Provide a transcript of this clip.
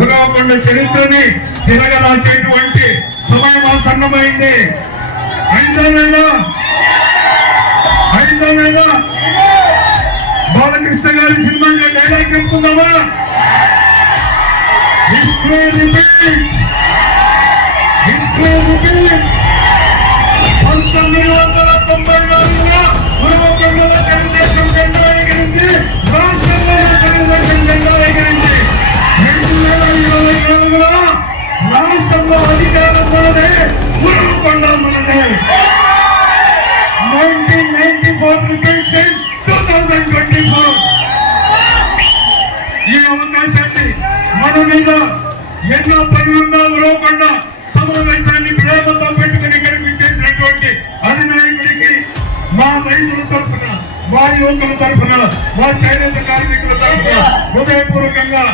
ఉరవకొండ చరిత్రని తిరగరాసేటువంటి సమయం ఆసన్నమైంది. ఐదో నెల బాలకృష్ణ గారి సినిమాగా డైలాగ్ చెప్పుకుందామా? History repeats. 1994లో ఉరవకొండలో తెలుగుదేశం జెండా ఎగిరింది, రాష్ట్రంలో తెలుగుదేశం జెండా ఎగిరింది. 2024లో రాష్ట్రంలో అధికారం మనదే, ఉరవకొండ మనదే. 1994 రిపీట్స్ 2024. ఈ అవకాశాన్ని మన మీద ఎన్నో పనులున్నా ఉరవకొండ సమావేశాన్ని ప్రేమతో పెట్టుకుని కనిపించేసినటువంటి అధినాయకుడికి మా రైతుల తరఫున, మా యువకుల తరఫున, మా చేనేత కార్మికుల తరఫున హృదయపూర్వకంగా